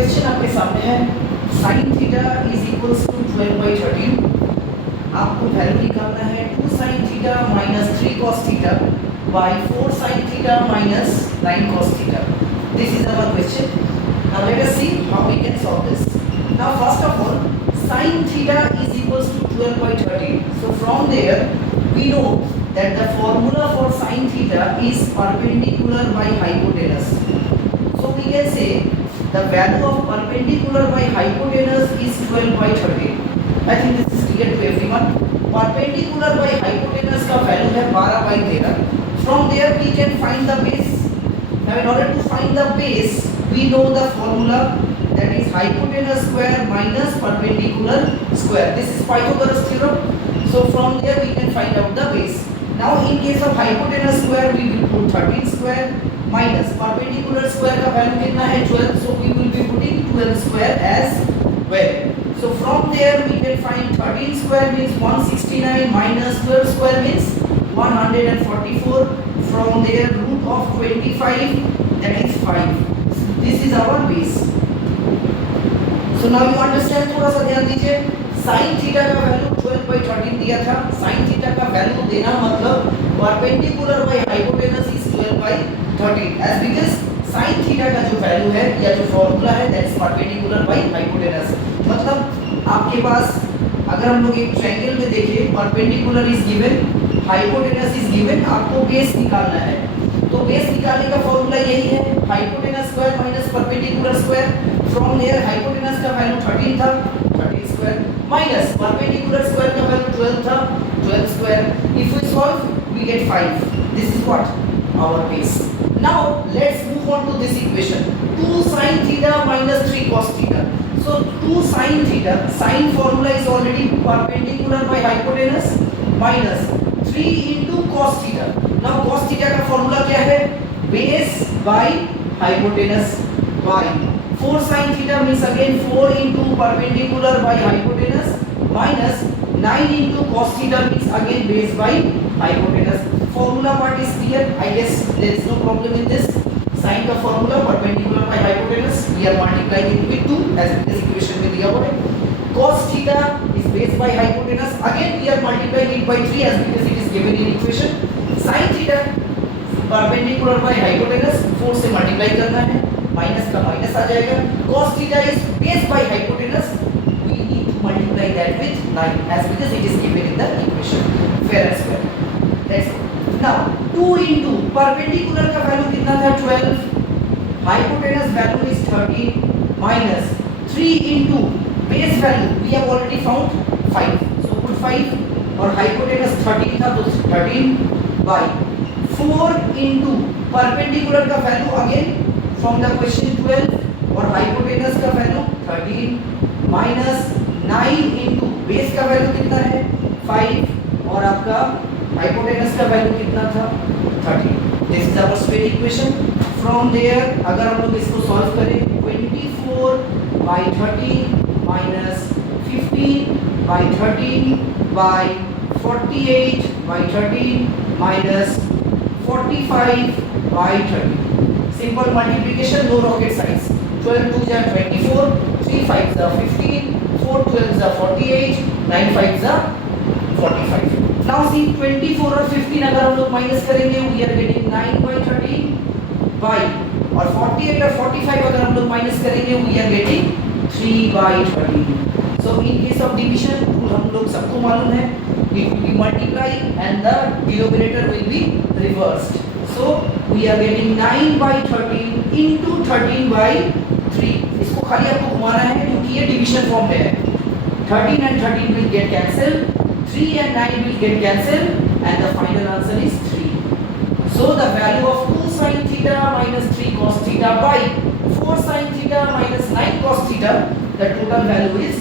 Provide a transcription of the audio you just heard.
Question आपके सामने है sin theta is equals to 12/13। आपको वैल्यू निकालना है 2 sin theta minus 3 cos theta by 4 sin theta minus 9 cos theta. This is our question. Now let us see how we can solve this. Now first of all sin theta is equals to 12/13। So from there we know that the formula for sin theta is perpendicular by hypotenuse. So we can say the value of perpendicular by hypotenuse is 12/13. I think this is clear to everyone. Perpendicular by hypotenuse का value है 12/13. From there we can find the base. Now in order to find the base, we know the formula, that is hypotenuse square minus perpendicular square. This is Pythagoras theorem. So from there we can find out the base. Now in case of hypotenuse square we will put 13 square minus perpendicular square का value कितना है 12, so we will be putting 12 square as well. So from there we can find 13 square means 169 minus 12 square means 144. From there root of 25, that is 5. This is our base. So now you understand, थोड़ा सा ध्यान दीजिए। sin theta का value 12/13 दिया था। sin theta का value देना मतलब perpendicular by hypotenuse is 12/13 as because sin theta का जो वैल्यू है या जो फार्मूला है that is perpendicular by hypotenuse. मतलब आपके पास अगर हम लोग एक ट्रायंगल में देखें, perpendicular is given, hypotenuse is given, आपको बेस निकालना है। तो बेस निकालने का फार्मूला यही है, hypotenuse square minus perpendicular square. From there hypotenuse का वैल्यू 13 था, 13 स्क्वायर माइनस परपेंडिकुलर स्क्वायर का वैल्यू 12 था, 12 square. If we solve we get 5. This is what our base. Now let's move on to this equation, 2 sin theta minus 3 cos theta. So 2 sin theta, sin formula is already perpendicular by hypotenuse minus 3 into cos theta. Now cos theta का formula क्या है, base by hypotenuse by 4 sin theta means again 4 into perpendicular by hypotenuse minus 9 into cos theta means again base by hypotenuse. Formula part is clear. I guess there is no problem in this. Sin का formula perpendicular by hypotenuse we are multiplying it with 2 as in this equation में दिया हुआ है। Cos theta is base by hypotenuse, again we are multiplying it by 3 as because it is given in equation. Sin theta perpendicular by hypotenuse 4 से multiply करना है, minus का minus आ जाएगा। cos theta is base by hypotenuse, we need to multiply that with 9 as because it is given in the equation, fair and square. That's it. Now 2 into perpendicular का value कितना था 12, hypotenuse value is 13 minus 3 into base value we have already found 5, so put 5 और hypotenuse 13 था तो 13 by 4 into perpendicular का value again from the question 12 और hypotenuse का value 13 minus 9 into base का वैल्यू कितना है 5 और आपका हाइपोटेनस का वैल्यू कितना था 13। This is our straight equation. From there अगर हम लोग इसको सॉल्व करें 24/13 minus 15/13 by 48/13 minus 45/13। Simple multiplication, no rocket science. 12 2s are 24, 3 5s are 15, 4 12s are 48, 9 5s are 45. Now see 24 और 15 अगर हम लोग माइनस करेंगे we are getting 9/13 by और 48 और 45 अगर हम लोग माइनस करेंगे we are getting 3/13. So in case of division rule हम लोग सबको मालूम है, it will be multiply and the denominator will be reversed. So we are getting 9/13 into 13/3. इसको खाली आपको घुमाना है क्योंकि ये डिवीजन फॉर्म में है। 13 and 13 will get cancelled, 3 and 9 will get cancelled and the final answer is 3. So the value of 2 sin theta minus 3 cos theta by 4 sin theta minus 9 cos theta, the total value is